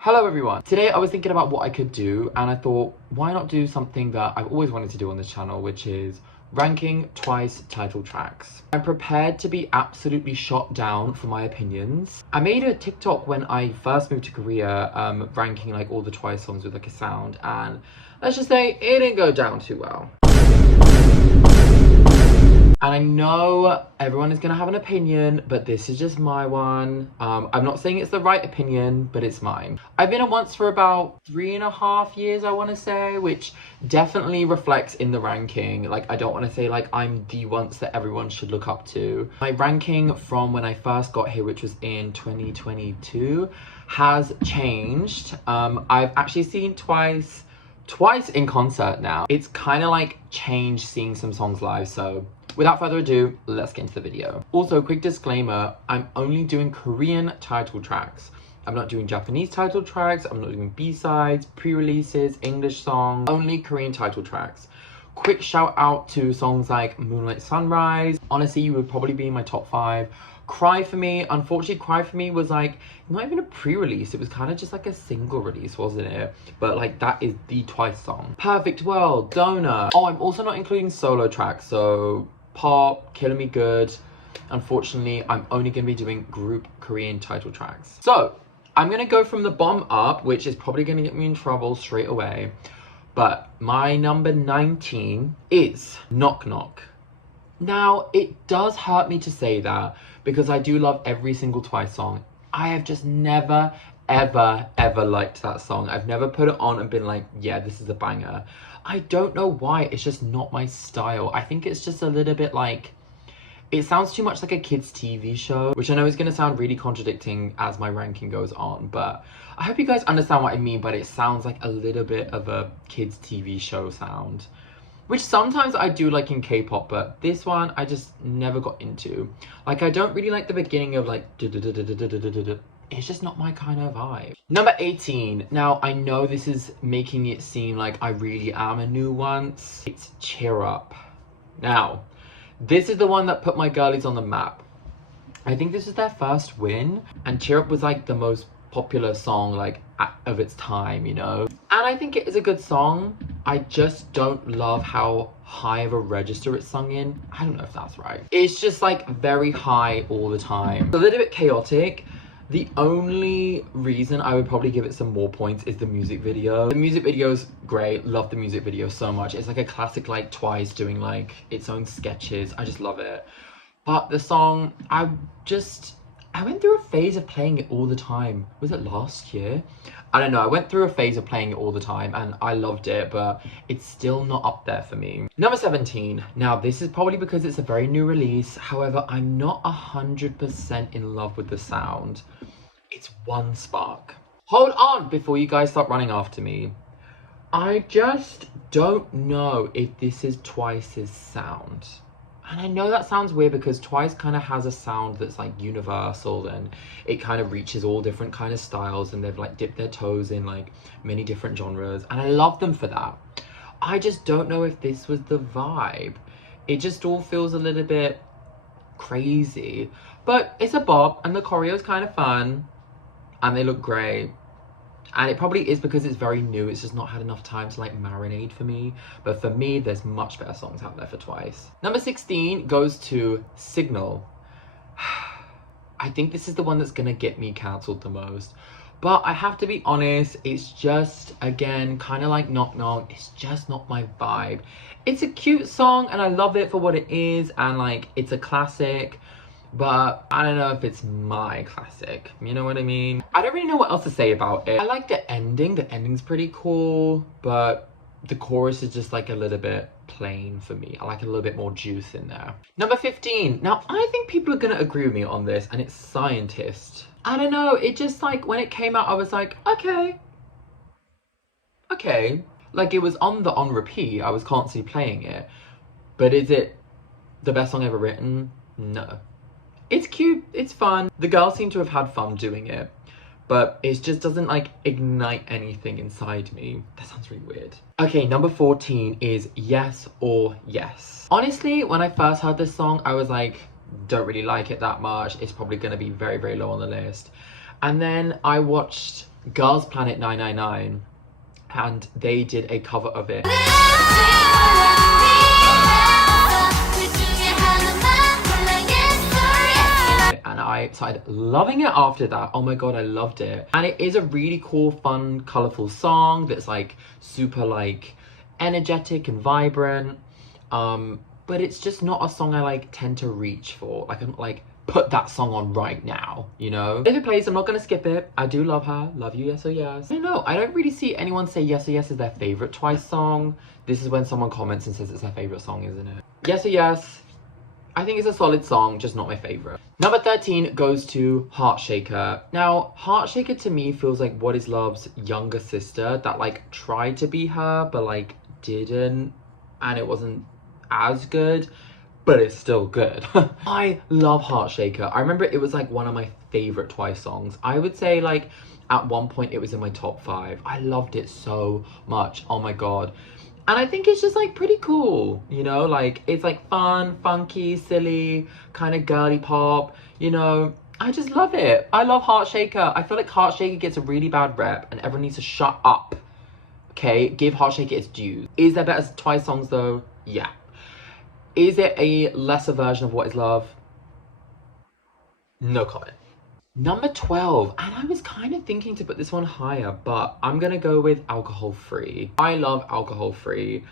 Hello everyone! Today I was thinking about what I could do and I thought, why not do something that I've always wanted to do on this channel, which is ranking Twice title tracks. I'm prepared to be absolutely shot down for my opinions. I made a TikTok when I first moved to Korea, ranking like all the Twice songs with like a sound, and let's just say it didn't go down too well. And I know everyone is going to have an opinion, but this is just my one. I'm not saying it's the right opinion, but it's mine. I've been a once for about 3.5 years, I want to say, which definitely reflects in the ranking. Like, I don't want to say like I'm the once that everyone should look up to. My ranking from when I first got here, which was in 2022, has changed. I've actually seen Twice in concert now. It's kind of like changed seeing some songs live, so without further ado, let's get into the video. Also, quick disclaimer, I'm only doing Korean title tracks. I'm not doing Japanese title tracks, I'm not doing B-sides, pre-releases, English songs, only Korean title tracks. Quick shout out to songs like Moonlight Sunrise. Honestly, you would probably be in my top 5. Cry For Me, unfortunately Cry For Me was like, not even a pre-release, it was kind of just like a single release, wasn't it? But like, that is the Twice song. Perfect World, Donor. Oh, I'm also not including solo tracks, so Pop, Killing Me Good. Unfortunately, I'm only going to be doing group Korean title tracks. So, I'm going to go from the bottom up, which is probably going to get me in trouble straight away. But my number 19 is Knock Knock. Now, it does hurt me to say that because I do love every single Twice song. I have just never, ever liked that song. I've never put it on and been like, yeah, this is a banger. I don't know why, it's just not my style. I think it's just a little bit like, it sounds too much like a kid's TV show, which I know is going to sound really contradicting as my ranking goes on, but I hope you guys understand what I mean, but it sounds like a little bit of a kid's TV show sound, which sometimes I do like in K-pop, but this one I just never got into. Like, I don't really like the beginning of like, it's just not my kind of vibe. Number 18. Now, I know this is making it seem like I really am a new once. It's Cheer Up. Now, this is the one that put my girlies on the map. I think this is their first win, and Cheer Up was like the most popular song like of its time, you know? And I think it is a good song. I just don't love how high of a register it's sung in. I don't know if that's right. It's just like very high all the time. It's a little bit chaotic. The only reason I would probably give it some more points is the music video. The music video's great, love the music video so much. It's like a classic like Twice doing like its own sketches. I just love it. But the song, I went through a phase of playing it all the time. Was it last year? I don't know, I went through a phase of playing it all the time and I loved it, but it's still not up there for me. Number 17. Now, this is probably because it's a very new release. However, I'm not 100% in love with the sound. It's One Spark. Hold on before you guys start running after me. I just don't know if this is Twice's sound. And I know that sounds weird because Twice kind of has a sound that's like universal and it kind of reaches all different kind of styles, and they've like dipped their toes in like many different genres, and I love them for that. I just don't know if this was the vibe. It just all feels a little bit crazy, but it's a bop and the choreo is kind of fun and they look great. And it probably is because it's very new. It's just not had enough time to like marinate for me. But for me, there's much better songs out there for Twice. Number 16 goes to Signal. I think this is the one that's gonna get me cancelled the most. But I have to be honest, it's just, again, kind of like Knock Knock. It's just not my vibe. It's a cute song and I love it for what it is. And like, it's a classic. But I don't know if it's my classic, you know what I mean? I don't really know what else to say about it. I like the ending. The ending's pretty cool, but the chorus is just like a little bit plain for me. I like a little bit more juice in there. Number 15. Now, I think people are gonna agree with me on this, and it's Scientist. I don't know, it just like, when it came out, I was like, okay. Like, it was on repeat. I was constantly playing it. But is it the best song ever written? No. It's cute, it's fun. The girls seem to have had fun doing it, but it just doesn't like ignite anything inside me. That sounds really weird. Okay, number 14 is Yes or Yes. Honestly, when I first heard this song, I was like, don't really like it that much. It's probably gonna be very, very low on the list. And then I watched Girls Planet 999, and they did a cover of it. And I started loving it after that. Oh my god, I loved it. And it is a really cool, fun, colorful song that's like super like energetic and vibrant. But it's just not a song I like tend to reach for. Like I'm like, put that song on right now, you know? If it plays, I'm not gonna skip it. I do love her. Love you, Yes or Yes. I don't know, I don't really see anyone say Yes or Yes is their favorite Twice song. This is when someone comments and says it's their favorite song, isn't it? Yes or Yes, I think it's a solid song, just not my favorite. Number 13 goes to Heartshaker. Now, Heartshaker to me feels like What Is Love's younger sister that like tried to be her, but like didn't, and it wasn't as good, but it's still good. I love Heartshaker. I remember it was like one of my favorite Twice songs. I would say like at one point it was in my top 5. I loved it so much. Oh my god. And I think it's just like pretty cool, you know, like it's like fun, funky, silly, kind of girly pop, you know. I just love it. I love Heartshaker. I feel like Heartshaker gets a really bad rep and everyone needs to shut up. Okay, give Heartshaker its due. Is there better Twice songs though? Yeah. Is it a lesser version of What Is Love? No comment. Number 12, and I was kind of thinking to put this one higher, but I'm gonna go with Alcohol Free. I love Alcohol Free.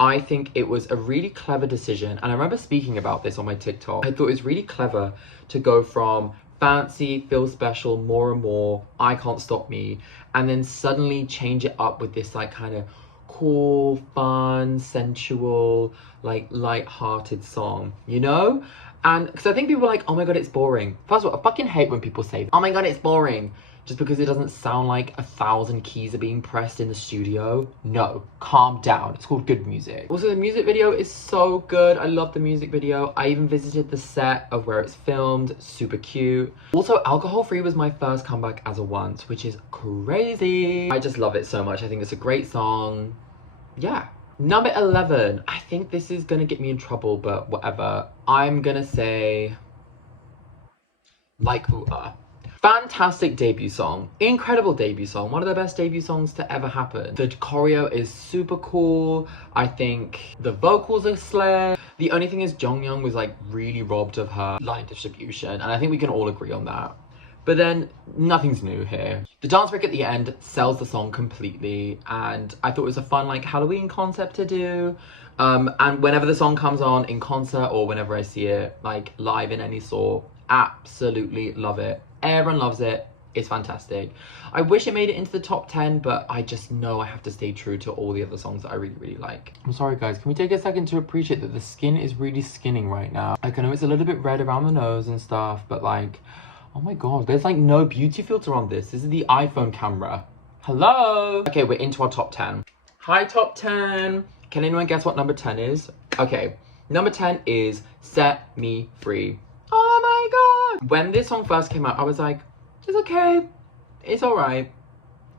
I think it was a really clever decision, and I remember speaking about this on my TikTok. I thought it was really clever to go from fancy, feel special, more and more, I Can't Stop Me, and then suddenly change it up with this like kind of cool, fun, sensual, like light-hearted song, you know? And because I think people are like, oh my god, it's boring. First of all, I fucking hate when people say, oh my god, it's boring, just because it doesn't sound like 1,000 keys are being pressed in the studio. No, calm down. It's called good music. Also, the music video is so good. I love the music video. I even visited the set of where it's filmed. Super cute. Also, Alcohol Free was my first comeback as a once, which is crazy. I just love it so much. I think it's a great song. Yeah. Number 11. I think this is gonna get me in trouble, but whatever. I'm gonna say Like Ooh Ah. Fantastic debut song. Incredible debut song. One of the best debut songs to ever happen. The choreo is super cool. I think the vocals are slay. The only thing is Jonghyun was like really robbed of her line distribution, and I think we can all agree on that. But then nothing's new here. The dance break at the end sells the song completely, and I thought it was a fun like Halloween concept to do. And whenever the song comes on in concert or whenever I see it like live in any sort, absolutely love it. Everyone loves it. It's fantastic. I wish it made it into the top 10, but I just know I have to stay true to all the other songs that I really, really like. I'm sorry guys, can we take a second to appreciate that the skin is really skinning right now? Like, I know it's a little bit red around the nose and stuff, but like, oh my god, there's like no beauty filter on this. This is the iPhone camera. Hello? Okay, we're into our top 10. Hi, top 10. Can anyone guess what number 10 is? Okay, number 10 is Set Me Free. Oh my god! When this song first came out, I was like, it's okay, it's alright.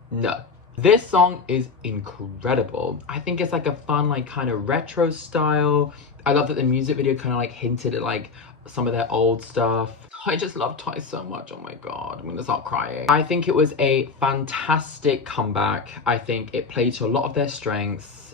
No. This song is incredible. I think it's like a fun, like kind of retro style. I love that the music video kind of like hinted at like some of their old stuff. I just love Twice so much. Oh my god, I'm gonna start crying. I think it was a fantastic comeback. I think it played to a lot of their strengths.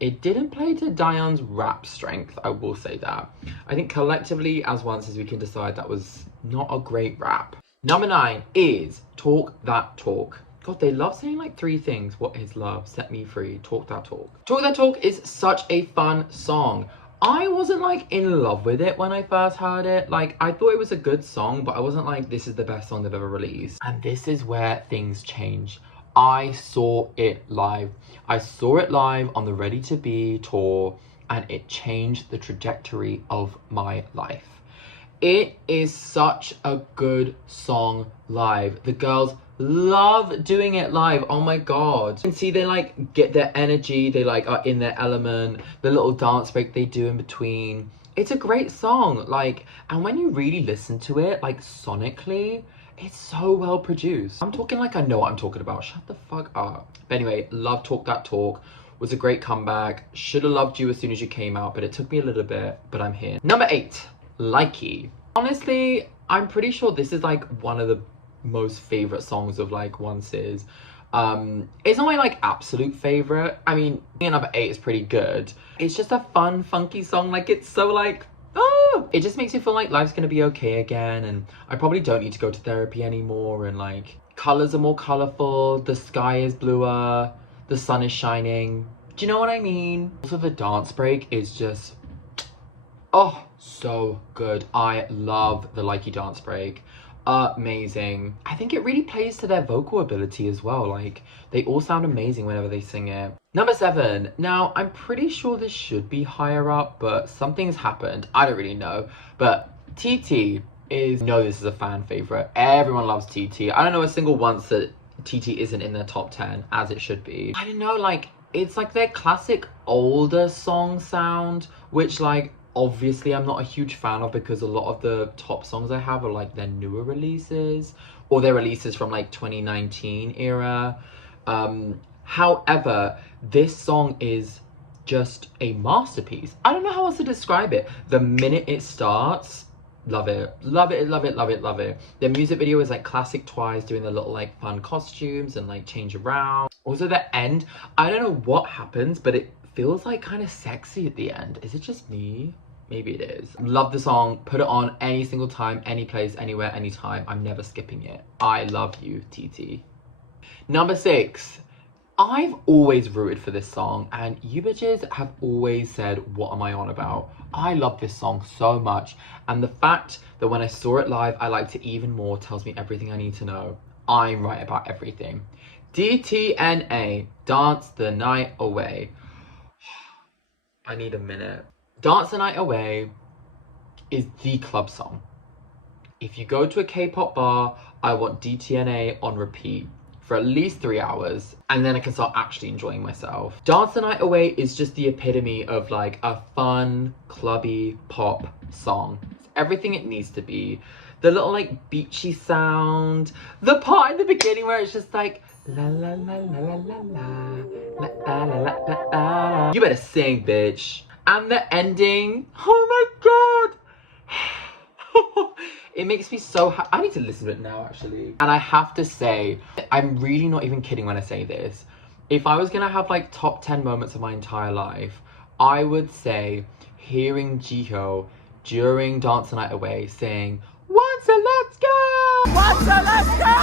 It didn't play to Dayeon's rap strength, I will say that. I think collectively, as once as we can decide, that was not a great rap. Number 9 is Talk That Talk. God, they love saying like 3 things. What is love? Set me free. Talk that talk. Talk That Talk is such a fun song. I wasn't like in love with it when I first heard it. Like, I thought it was a good song, but I wasn't like, this is the best song they've ever released. And this is where things change. I saw it live. I saw it live on the Ready to Be tour, and it changed the trajectory of my life. It is such a good song live. The girls love doing it live. Oh my god. You can see they like get their energy, they like are in their element, the little dance break they do in between. It's a great song, like, and when you really listen to it, like sonically, it's so well produced. I'm talking like I know what I'm talking about. Shut the fuck up. But anyway, love Talk That Talk. Was a great comeback. Should have loved you as soon as you came out, but it took me a little bit, but I'm here. Number 8, Likey. Honestly, I'm pretty sure this is like one of the most favorite songs of like Once's. It's not my like absolute favorite. I mean, number 8 is pretty good. It's just a fun, funky song. Like, it's so like, oh, it just makes you feel like life's gonna be okay again, and I probably don't need to go to therapy anymore, and like colors are more colorful, the sky is bluer, the sun is shining. Do you know what I mean? Also, the dance break is just, oh, so good. I love the Likey dance break. Amazing. I think it really plays to their vocal ability as well. Like, they all sound amazing whenever they sing it. Number 7. Now, I'm pretty sure this should be higher up, but something's happened. I don't really know. But TT is, no, this is a fan favorite. Everyone loves TT. I don't know a single once that TT isn't in their top 10, as it should be. I don't know, like, it's like their classic older song sound, which like, obviously I'm not a huge fan of, because a lot of the top songs I have are like their newer releases, or their releases from like 2019 era. However, this song is just a masterpiece. I don't know how else to describe it. The minute it starts, love it, love it, love it, love it, love it. The music video is like classic Twice, doing the little like fun costumes and like change around. Also the end, I don't know what happens, but it feels like kind of sexy at the end. Is it just me? Maybe it is. Love the song. Put it on any single time, any place, anywhere, anytime. I'm never skipping it. I love you, TT. Number 6. I've always rooted for this song, and you bitches have always said, what am I on about? I love this song so much, and the fact that when I saw it live, I liked it even more tells me everything I need to know. I'm right about everything. DTNA, Dance the Night Away. I need a minute. Dance the Night Away is the club song. If you go to a K-pop bar, I want DTNA on repeat for at least 3 hours, and then I can start actually enjoying myself. Dance the Night Away is just the epitome of like a fun, clubby pop song. It's everything it needs to be. The little like beachy sound, the part in the beginning where it's just like la la la la la la la la la la la la. You better sing, bitch. And the ending, oh my god. It makes me so happy. I need to listen to it now, actually. And I have to say, I'm really not even kidding when I say this. If I was gonna have like top 10 moments of my entire life, I would say hearing Jihyo during Dance the Night Away saying, "Once a let's go! Once a let's go!"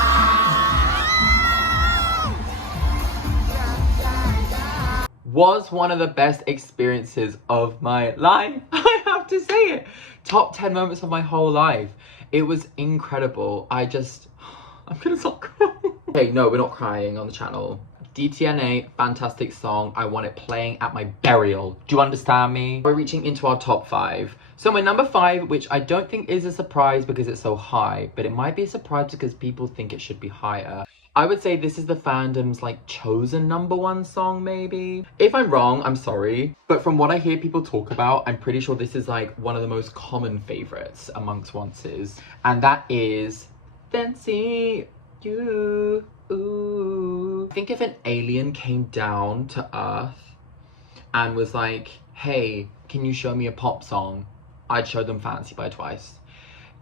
was one of the best experiences of my life. I have to say it. Top 10 moments of my whole life. It was incredible. I'm gonna stop crying. Okay, no, we're not crying on the channel. DTNA, fantastic song. I want it playing at my burial. Do you understand me? We're reaching into our top 5. So my number 5, which I don't think is a surprise because it's so high, but it might be a surprise because people think it should be higher. I would say this is the fandom's like chosen number 1 song, maybe. If I'm wrong, I'm sorry. But from what I hear people talk about, I'm pretty sure this is like one of the most common favorites amongst Once's. And that is Fancy You. Ooh. I think if an alien came down to Earth and was like, hey, can you show me a pop song? I'd show them Fancy by Twice.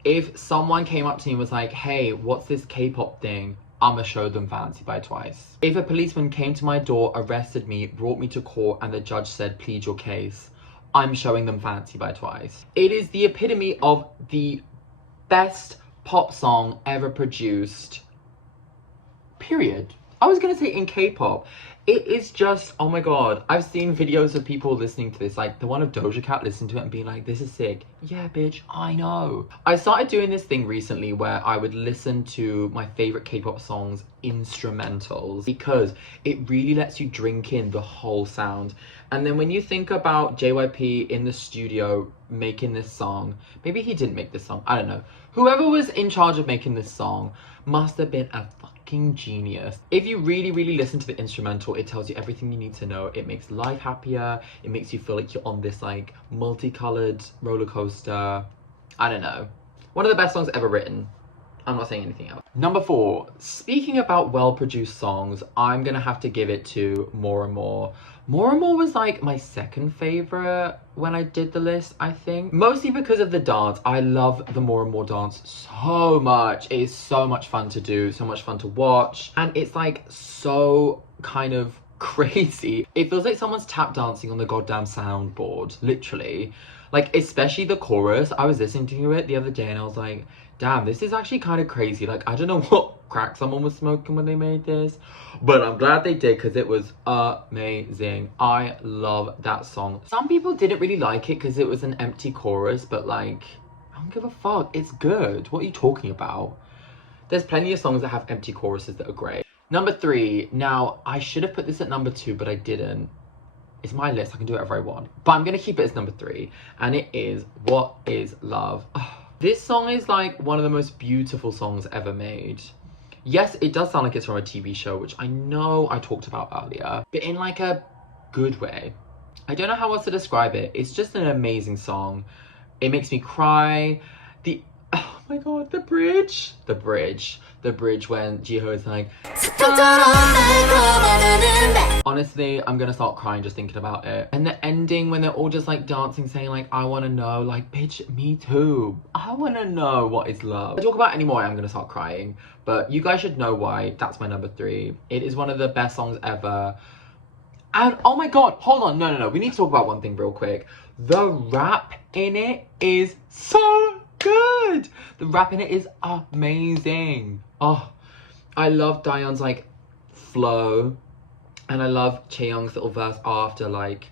If someone came up to me and was like, hey, what's this K-pop thing? I'ma show them Fancy by Twice. If a policeman came to my door, arrested me, brought me to court, and the judge said, plead your case, I'm showing them Fancy by Twice. It is the epitome of the best pop song ever produced. Period. I was gonna say in K-pop. It is just, oh my god. I've seen videos of people listening to this, like the one of Doja Cat listening to it and being like, this is sick. Yeah, bitch, I know. I started doing this thing recently where I would listen to my favorite K-pop songs instrumentals because it really lets you drink in the whole sound. And then when you think about JYP in the studio making this song, maybe he didn't make this song, I don't know. Whoever was in charge of making this song must have been a fucking genius. If you really, really listen to the instrumental, it tells you everything you need to know. It makes life happier. It makes you feel like you're on this like multicolored roller coaster. I don't know. One of the best songs ever written. I'm not saying anything else. Number 4, speaking about well-produced songs, I'm gonna have to give it to More and More. More and More was like my second favorite when I did the list, I think. Mostly because of the dance. I love the More and More dance so much. It is so much fun to do, so much fun to watch. And it's like so kind of crazy. It feels like someone's tap dancing on the goddamn soundboard, literally. Like, especially the chorus. I was listening to it the other day and I was like, damn, this is actually kind of crazy. Like, I don't know what crack someone was smoking when they made this, but I'm glad they did because it was amazing. I love that song. Some people didn't really like it because it was an empty chorus, but like, I don't give a fuck. It's good. What are you talking about? There's plenty of songs that have empty choruses that are great. Number 3. Now, I should have put this at number 2, but I didn't. It's my list. I can do whatever I want. But I'm going to keep it as number 3. And it is What Is Love? This song is like one of the most beautiful songs ever made. Yes, it does sound like it's from a TV show, which I know I talked about earlier, but in like a good way. I don't know how else to describe it. It's just an amazing song. It makes me cry. Oh my god, the bridge when Jiho is like, honestly, I'm gonna start crying just thinking about it. And the ending when they're all just like dancing, saying like, I wanna know, like, bitch, me too. I wanna know what is love. If I talk about it anymore, I'm gonna start crying. But you guys should know why that's my number 3. It is one of the best songs ever. And oh my god, hold on, no. We need to talk about one thing real quick. The rap in it is so good. The rap in it is amazing. Oh, I love Dayeon's like flow, and I love Chaeyoung's little verse after. Like,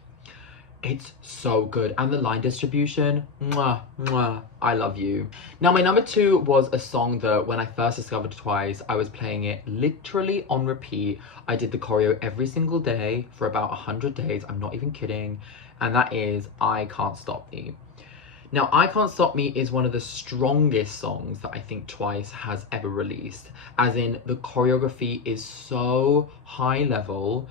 it's so good. And the line distribution, mwah, mwah, I love you. Now, my number 2 was a song that when I first discovered Twice, I was playing it literally on repeat. I did the choreo every single day for about 100 days. I'm not even kidding. And that is I Can't Stop Me. Now, I Can't Stop Me is one of the strongest songs that I think Twice has ever released. As in, the choreography is so high level.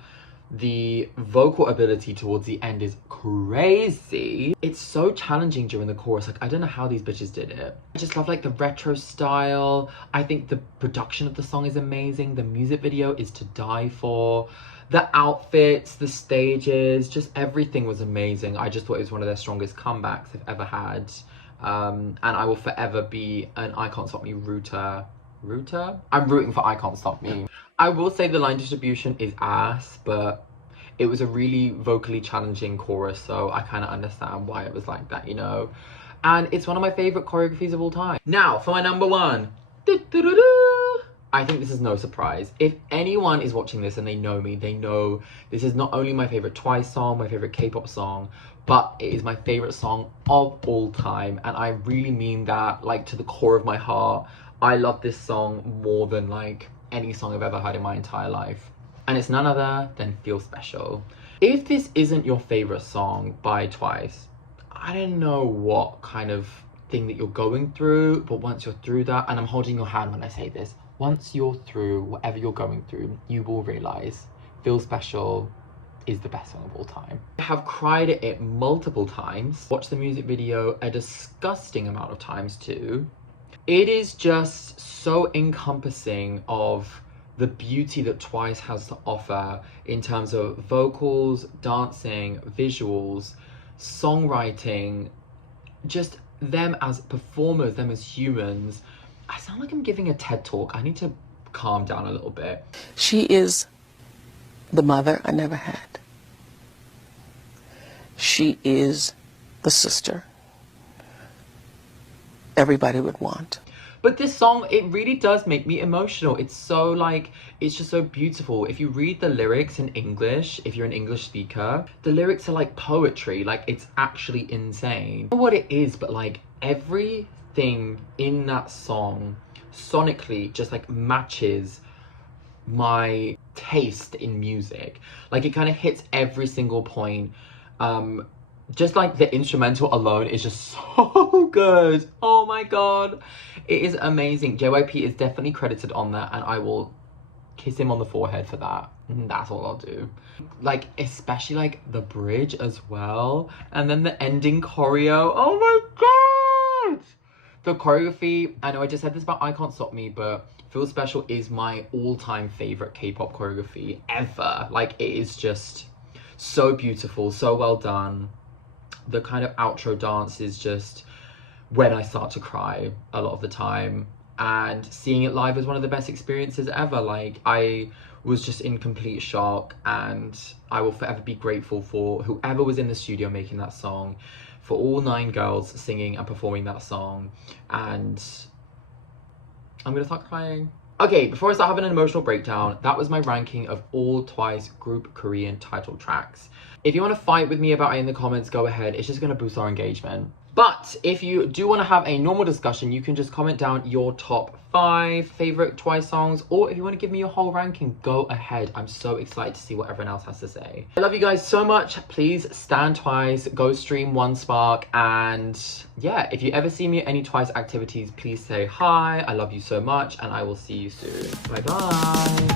The vocal ability towards the end is crazy. It's so challenging during the chorus. Like, I don't know how these bitches did it. I just love like the retro style. I think the production of the song is amazing. The music video is to die for. The outfits, the stages, just everything was amazing. I just thought it was one of their strongest comebacks they've ever had. And I will forever be an I Can't Stop Me rooter. I'm rooting for I Can't Stop Me. I will say the line distribution is ass, but it was a really vocally challenging chorus, so I kind of understand why it was like that, you know? And it's one of my favorite choreographies of all time. Now, for my number 1. I think this is no surprise. If anyone is watching this and they know me, they know this is not only my favorite Twice song, my favorite K-pop song, but it is my favorite song of all time. And I really mean that, like, to the core of my heart. I love this song more than like any song I've ever heard in my entire life. And it's none other than Feel Special. If this isn't your favorite song by Twice, I don't know what kind of thing that you're going through, but once you're through that, and I'm holding your hand when I say this, once you're through whatever you're going through, you will realize Feel Special is the best song of all time. I have cried at it multiple times, watched the music video a disgusting amount of times too. It is just so encompassing of the beauty that Twice has to offer in terms of vocals, dancing, visuals, songwriting, just them as performers, them as humans. I sound like I'm giving a TED talk. I need to calm down a little bit. She is the mother I never had. She is the sister everybody would want. But this song, it really does make me emotional. It's so like, it's just so beautiful. If you read the lyrics in English, if you're an English speaker, the lyrics are like poetry. Like, it's actually insane. I don't know what it is, but like everything in that song sonically just like matches my taste in music. Like, it kind of hits every single point. Just like the instrumental alone is just so good. Oh my god, it is amazing. JYP is definitely credited on that, and I will kiss him on the forehead for that. And that's all I'll do. Like, especially like the bridge as well, and then the ending choreo. Oh my god, The choreography, I know I just said this about I Can't Stop Me, but Feel Special is my all-time favorite K-pop choreography ever. Like, it is just so beautiful, so well done. The kind of outro dance is just when I start to cry a lot of the time. And seeing it live is one of the best experiences ever. Like, I was just in complete shock, and I will forever be grateful for whoever was in the studio making that song, for all 9 girls singing and performing that song. And I'm gonna start crying. Okay, before I start having an emotional breakdown, that was my ranking of all TWICE group Korean title tracks. If you want to fight with me about it in the comments, go ahead. It's just going to boost our engagement. But if you do want to have a normal discussion, you can just comment down your top 5 favorite TWICE songs, or if you want to give me your whole ranking, go ahead. I'm so excited to see what everyone else has to say. I love you guys so much. Please stand TWICE, go stream OneSpark, and yeah, if you ever see me at any TWICE activities, please say hi. I love you so much, and I will see you soon. Bye bye.